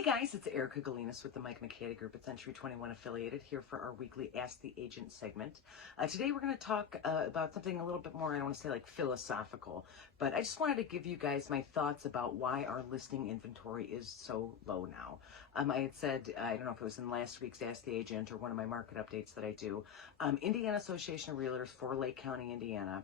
Hey guys, it's Erica Galinas with the Mike McCady Group at Century 21 affiliated here for our weekly Ask the Agent segment. Today we're going to talk about something a little bit more, I don't want to say like philosophical, but I just wanted to give you guys my thoughts about why our listing inventory is so low now. I had said, I don't know if it was in last week's Ask the Agent or one of my market updates that I do, Indiana Association of Realtors for Lake County, Indiana.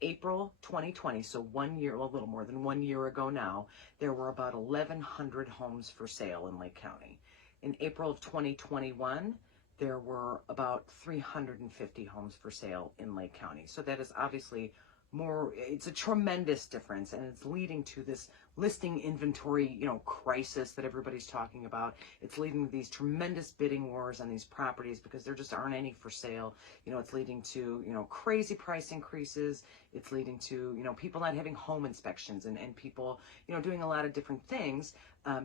April 2020, so 1 year, well, a little more than 1 year ago now, there were about 1,100 homes for sale in Lake County. In April of 2021, there were about 350 homes for sale in Lake County. So that is obviously more, it's a tremendous difference, and it's leading to this listing inventory, crisis that everybody's talking about. It's leading to these tremendous bidding wars on these properties because there just aren't any for sale. It's leading to, crazy price increases. It's leading to, people not having home inspections and people, doing a lot of different things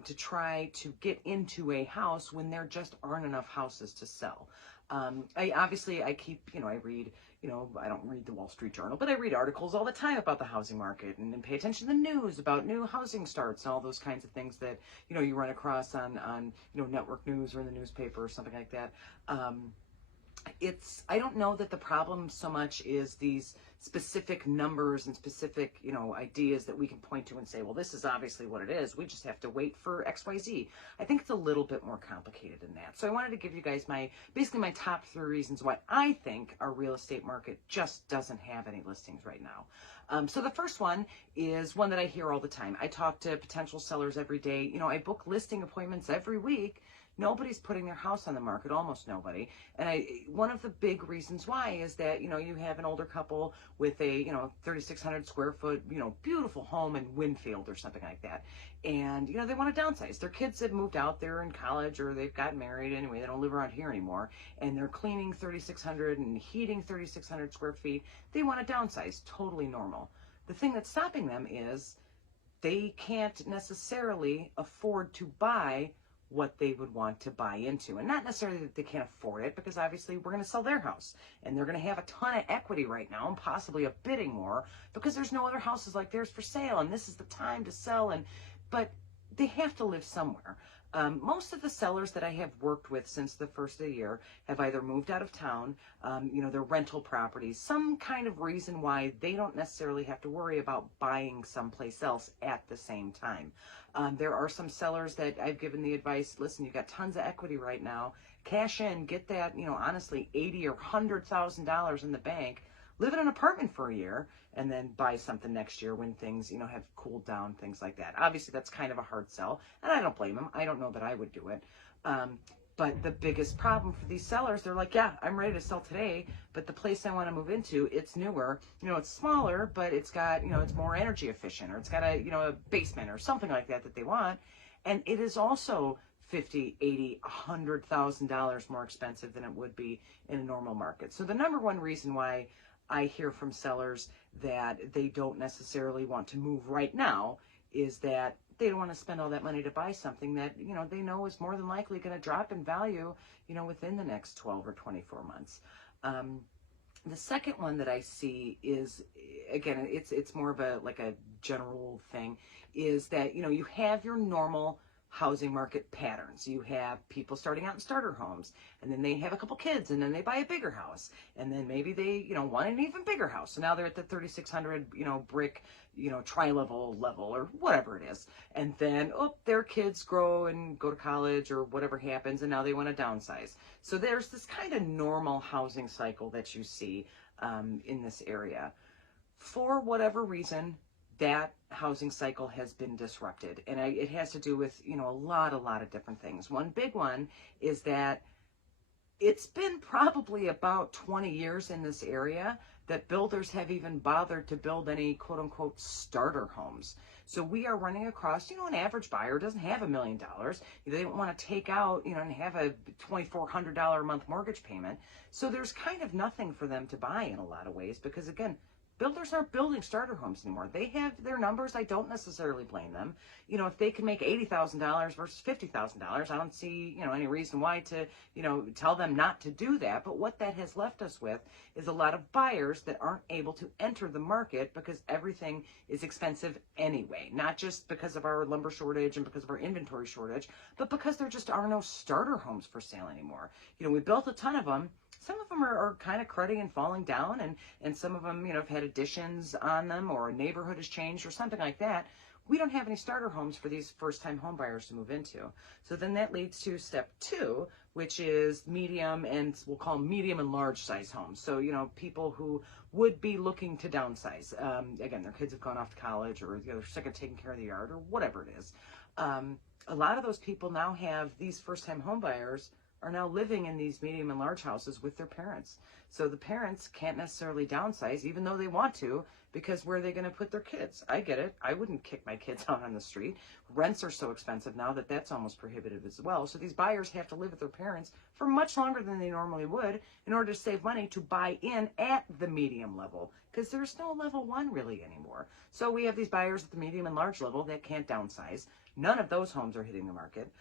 to try to get into a house when there just aren't enough houses to sell. I keep, I read, I don't read the Wall Street Journal, but I read articles all the time about the housing market and pay attention to the news about new housing starts and all those kinds of things that, you run across on network news or in the newspaper or something like that. I don't know that the problem so much is these specific numbers and specific, ideas that we can point to and say, well, this is obviously what it is. We just have to wait for XYZ. I think it's a little bit more complicated than that. So I wanted to give you guys basically my top 3 reasons why I think our real estate market just doesn't have any listings right now. So the first one is one that I hear all the time. I talk to potential sellers every day. I book listing appointments every week. Nobody's putting their house on the market, almost nobody. And one of the big reasons why is that, you have an older couple with a, 3,600 square foot, beautiful home in Winfield or something like that. And, they want to downsize. Their kids have moved out, they're in college or they've gotten married anyway, they don't live around here anymore. And they're cleaning 3,600 and heating 3,600 square feet. They want to downsize, totally normal. The thing that's stopping them is they can't necessarily afford to buy what they would want to buy into. And not necessarily that they can't afford it, because obviously we're going to sell their house and they're going to have a ton of equity right now and possibly a bidding war because there's no other houses like theirs for sale and this is the time to sell. But they have to live somewhere. Most of the sellers that I have worked with since the first of the year have either moved out of town, their rental properties, some kind of reason why they don't necessarily have to worry about buying someplace else at the same time. There are some sellers that I've given the advice, listen, you've got tons of equity right now, cash in, get that, honestly, $80,000 or $100,000 in the bank, live in an apartment for a year, and then buy something next year when things, have cooled down, things like that. Obviously, that's kind of a hard sell, and I don't blame them. I don't know that I would do it. But the biggest problem for these sellers, they're like, yeah, I'm ready to sell today, but the place I want to move into, it's newer. It's smaller, but it's got, it's more energy efficient, or it's got a, a basement or something like that they want. And it is also $50,000, $80,000, $100,000 more expensive than it would be in a normal market. So the number one reason why I hear from sellers that they don't necessarily want to move right now is that they don't want to spend all that money to buy something that, they know is more than likely going to drop in value, within the next 12 or 24 months. The second one that I see is, again, it's more of a general thing, is that, you have your normal housing market patterns. You have people starting out in starter homes, and then they have a couple kids, and then they buy a bigger house, and then maybe they, want an even bigger house. So now they're at the 3,600, brick, tri-level level or whatever it is. And then, their kids grow and go to college or whatever happens, and now they want to downsize. So there's this kind of normal housing cycle that you see in this area. For whatever reason, that housing cycle has been disrupted. And it has to do with, a lot of different things. One big one is that it's been probably about 20 years in this area that builders have even bothered to build any quote unquote starter homes. So we are running across, an average buyer doesn't have $1 million. They don't want to take out, and have a $2,400 a month mortgage payment. So there's kind of nothing for them to buy in a lot of ways because, again, builders aren't building starter homes anymore. They have their numbers. I don't necessarily blame them. You know, if they can make $80,000 versus $50,000, I don't see, you know, any reason why to, you know, tell them not to do that. But what that has left us with is a lot of buyers that aren't able to enter the market because everything is expensive anyway. Not just because of our lumber shortage and because of our inventory shortage, but because there just are no starter homes for sale anymore. You know, we built a ton of them. Some of them are kind of cruddy and falling down, and some of them, you know, have had additions on them, or a neighborhood has changed or something like that. We don't have any starter homes for these first-time home buyers to move into. So then that leads to step 2, which is medium, and we'll call them medium and large size homes. So, you know, people who would be looking to downsize. Again, their kids have gone off to college, or they're sick of taking care of the yard, or whatever it is. A lot of those people now have, these first-time home buyers are now living in these medium and large houses with their parents. So the parents can't necessarily downsize, even though they want to, because where are they going to put their kids? I get it. I wouldn't kick my kids out on the street. Rents are so expensive now that that's almost prohibitive as well. So these buyers have to live with their parents for much longer than they normally would in order to save money to buy in at the medium level, because there's no level 1 really anymore. So we have these buyers at the medium and large level that can't downsize. None of those homes are hitting the market.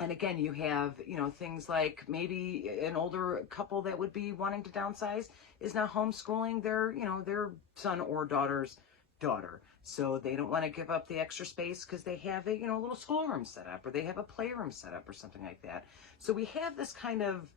And again, you have, you know, things like maybe an older couple that would be wanting to downsize is now homeschooling their, you know, their son or daughter's daughter. So they don't want to give up the extra space because they have a, you know, a little schoolroom set up, or they have a playroom set up or something like that. So we have this kind of,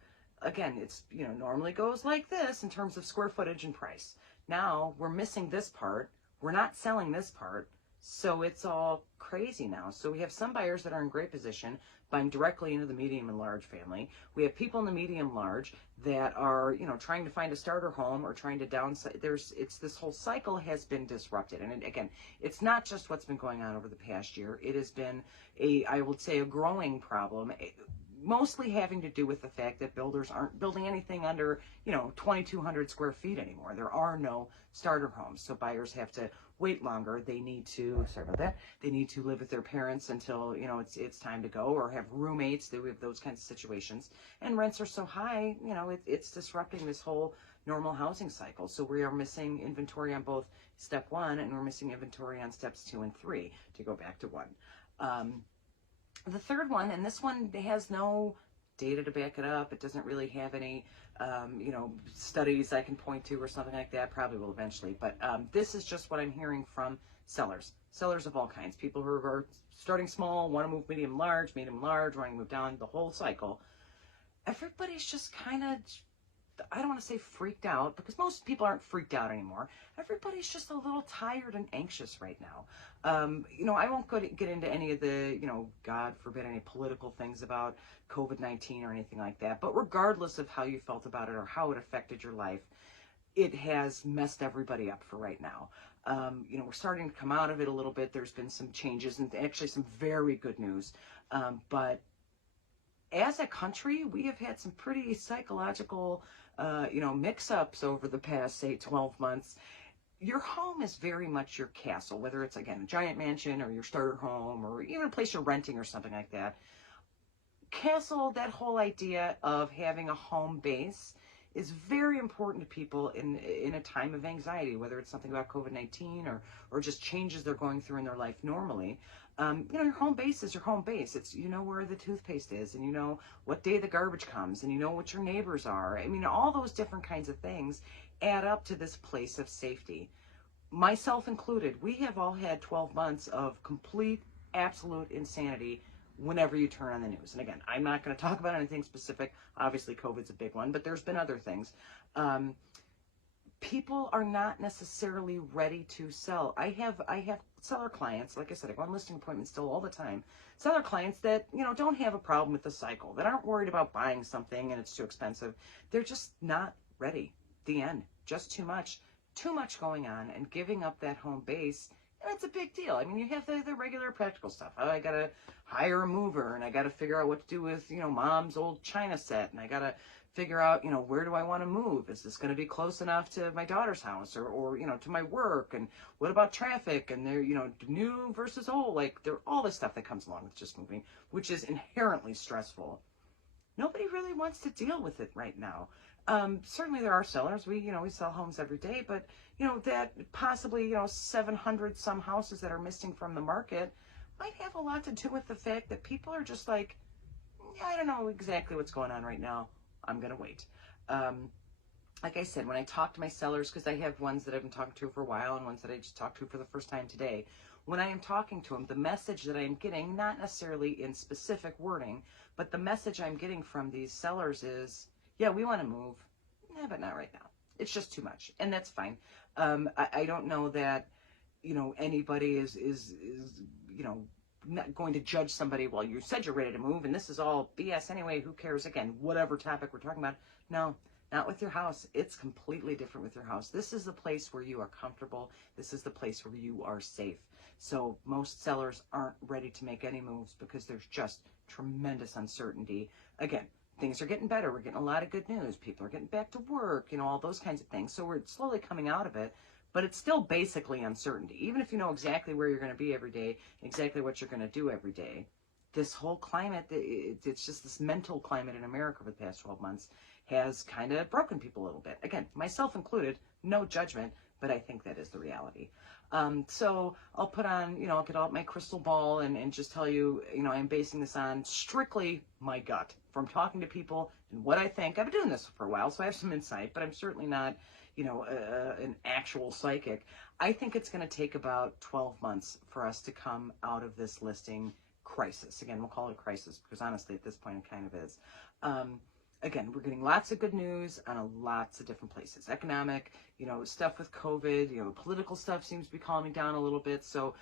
again, it's, you know, normally goes like this in terms of square footage and price. Now we're missing this part. We're not selling this part. So it's all crazy now. So we have some buyers that are in great position buying directly into the medium and large family. We have people in the medium large that are, you know, trying to find a starter home or trying to downsize. It's this whole cycle has been disrupted. And again, it's not just what's been going on over the past year. It has been I would say, a growing problem, mostly having to do with the fact that builders aren't building anything under, you know, 2,200 square feet anymore. There are no starter homes. So buyers have to wait longer. They need to, sorry about that, they need to live with their parents until, you know, it's time to go, or have roommates. We have those kinds of situations. And rents are so high, you know, it's disrupting this whole normal housing cycle. So we are missing inventory on both step 1, and we're missing inventory on steps 2 and 3, to go back to 1. The third one, and this one has no data to back it up. It doesn't really have any, you know, studies I can point to or something like that. Probably will eventually. But this is just what I'm hearing from sellers of all kinds. People who are starting small, want to move medium, large, wanting to move down, the whole cycle. Everybody's just kind of, I don't want to say freaked out, because most people aren't freaked out anymore. Everybody's just a little tired and anxious right now. You know, I won't get into any of the, you know, God forbid, any political things about COVID-19 or anything like that. But regardless of how you felt about it or how it affected your life, it has messed everybody up for right now. You know, we're starting to come out of it a little bit. There's been some changes, and actually some very good news. But as a country, we have had some pretty psychological, you know, mix-ups over the past, say, 12 months. Your home is very much your castle, whether it's, again, a giant mansion or your starter home or even a place you're renting or something like that. Castle, that whole idea of having a home base is very important to people in a time of anxiety, whether it's something about COVID-19 or just changes they're going through in their life normally. You know, your home base is your home base. It's, you know, where the toothpaste is, and you know what day the garbage comes, and you know what your neighbors are. I mean, all those different kinds of things add up to this place of safety. Myself included, we have all had 12 months of complete, absolute insanity whenever you turn on the news. And again, I'm not going to talk about anything specific. Obviously, COVID's a big one, but there's been other things. People are not necessarily ready to sell. I have seller clients, like I said, I go on listing appointments still all the time. Seller clients that, you know, don't have a problem with the cycle, that aren't worried about buying something and it's too expensive. They're just not ready. The end. Just too much going on, and giving up that home base. And it's a big deal. I mean, you have the regular practical stuff. Oh, I got to hire a mover, and I got to figure out what to do with, you know, mom's old china set, and I got to figure out, you know, where do I want to move? Is this going to be close enough to my daughter's house or, you know, to my work? And what about traffic? And they're, you know, new versus old. Like, all this stuff that comes along with just moving, which is inherently stressful. Nobody really wants to deal with it right now. Certainly there are sellers. We sell homes every day, but that possibly, 700 some houses that are missing from the market might have a lot to do with the fact that people are just like, yeah, I don't know exactly what's going on right now. I'm going to wait. Um, like I said, when I talk to my sellers, because I have ones that I've been talking to for a while and ones that I just talked to for the first time today, when I am talking to them, the message that I'm getting, not necessarily in specific wording, but the message I'm getting from these sellers is, yeah, we want to move, yeah, but not right now. It's just too much, and that's fine. I don't know that anybody is not going to judge somebody. Well, you said you're ready to move, and this is all BS anyway. Who cares? Again, whatever topic we're talking about. No, not with your house. It's completely different with your house. This is the place where you are comfortable. This is the place where you are safe. So most sellers aren't ready to make any moves because there's just tremendous uncertainty. Again, things are getting better. We're getting a lot of good news. People are getting back to work, all those kinds of things. So we're slowly coming out of it, but it's still basically uncertainty. Even if you know exactly where you're going to be every day, exactly what you're going to do every day, this whole climate, it's just this mental climate in America for the past 12 months has kind of broken people a little bit. Again, myself included, no judgment, but I think that is the reality. So I'll put on, I'll get out my crystal ball and just tell you, I'm basing this on strictly my gut from talking to people and what I think. I've been doing this for a while, so I have some insight, but I'm certainly not, an actual psychic. I think it's going to take about 12 months for us to come out of this listing crisis. Again, we'll call it a crisis because honestly, at this point, it kind of is. Again, we're getting lots of good news on lots of different places. Economic, stuff with COVID, political stuff seems to be calming down a little bit. So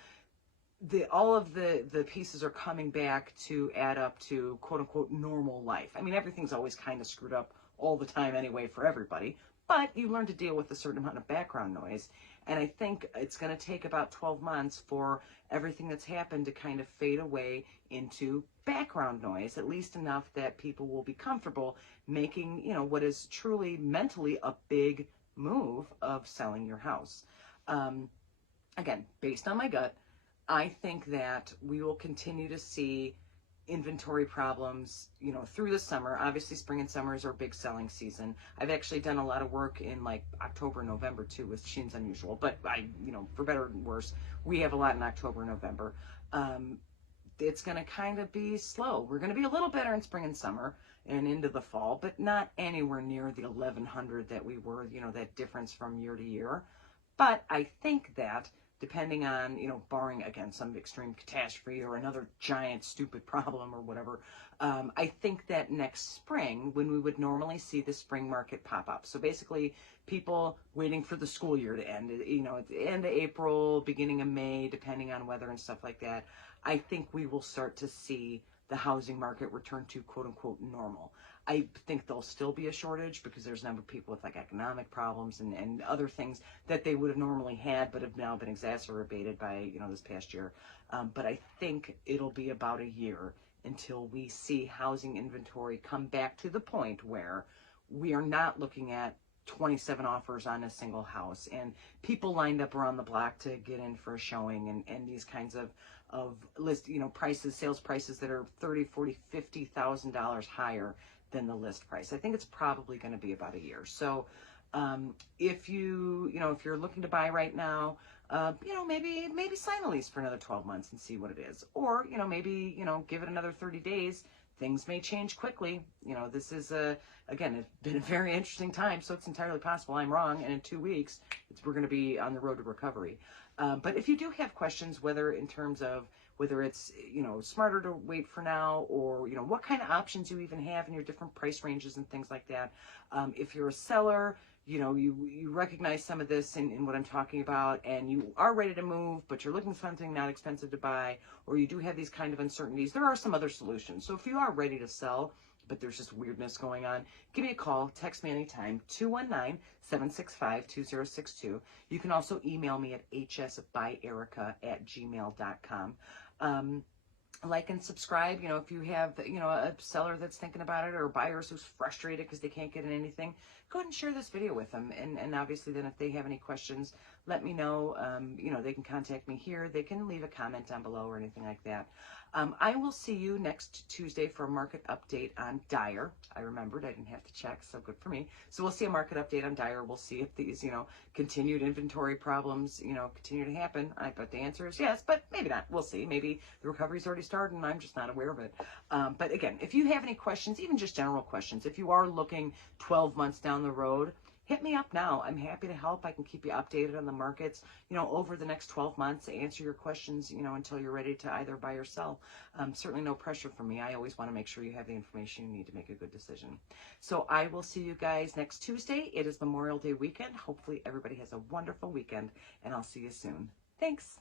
all of the pieces are coming back to add up to quote unquote normal life. I mean, everything's always kind of screwed up all the time anyway for everybody, but you learn to deal with a certain amount of background noise. And I think it's going to take about 12 months for everything that's happened to kind of fade away into background noise, at least enough that people will be comfortable making, what is truly mentally a big move of selling your house. Again, based on my gut, I think that we will continue to see inventory problems, through the summer. Obviously, spring and summer is our big selling season. I've actually done a lot of work in like October, November too with Sheens Unusual, but for better and worse, we have a lot in October, November. It's going to kind of be slow. We're going to be a little better in spring and summer and into the fall, but not anywhere near the 1,100 that we were, that difference from year to year. But I think that depending on, barring, again, some extreme catastrophe or another giant stupid problem or whatever, I think that next spring, when we would normally see the spring market pop up. So basically, people waiting for the school year to end, at the end of April, beginning of May, depending on weather and stuff like that, I think we will start to see the housing market return to quote unquote normal. I think there'll still be a shortage because there's a number of people with like economic problems and other things that they would have normally had but have now been exacerbated by, this past year. But I think it'll be about a year until we see housing inventory come back to the point where we are not looking at 27 offers on a single house and people lined up around the block to get in for a showing and these kinds of list, prices, sales prices that are $30, $40, $50,000 higher than the list price. I think it's probably going to be about a year. So if you're looking to buy right now, maybe sign a lease for another 12 months and see what it is. Or, maybe, give it another 30 days. Things may change quickly. This is again, it's been a very interesting time, so it's entirely possible I'm wrong. And in 2 weeks, we're going to be on the road to recovery. But if you do have questions, whether in terms of whether it's, smarter to wait for now or, what kind of options you even have in your different price ranges and things like that. If you're a seller, you recognize some of this in what I'm talking about and you are ready to move, but you're looking for something not expensive to buy, or you do have these kind of uncertainties, there are some other solutions. So if you are ready to sell, but there's just weirdness going on, give me a call, text me anytime, 219-765-2062. You can also email me at hsbyerica@gmail.com. Like and subscribe, if you have, a seller that's thinking about it or buyers who's frustrated because they can't get in anything, go ahead and share this video with them. And obviously then if they have any questions, let me know. They can contact me here. They can leave a comment down below or anything like that. I will see you next Tuesday for a market update on Dyer. I remembered, I didn't have to check, so good for me. So we'll see a market update on Dyer. We'll see if these, continued inventory problems, continue to happen. I bet the answer is yes, but maybe not. We'll see. Maybe the recovery's already started and I'm just not aware of it. But again, if you have any questions, even just general questions, if you are looking 12 months down the road, hit me up now. I'm happy to help. I can keep you updated on the markets, over the next 12 months, answer your questions, until you're ready to either buy or sell. Certainly no pressure from me. I always want to make sure you have the information you need to make a good decision. So I will see you guys next Tuesday. It is Memorial Day weekend. Hopefully everybody has a wonderful weekend, and I'll see you soon. Thanks.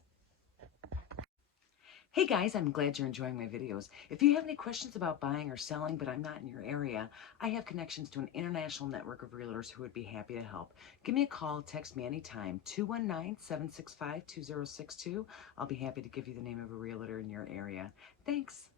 Hey guys, I'm glad you're enjoying my videos. If you have any questions about buying or selling, but I'm not in your area, I have connections to an international network of realtors who would be happy to help. Give me a call, text me anytime, 219-765-2062. I'll be happy to give you the name of a realtor in your area. Thanks.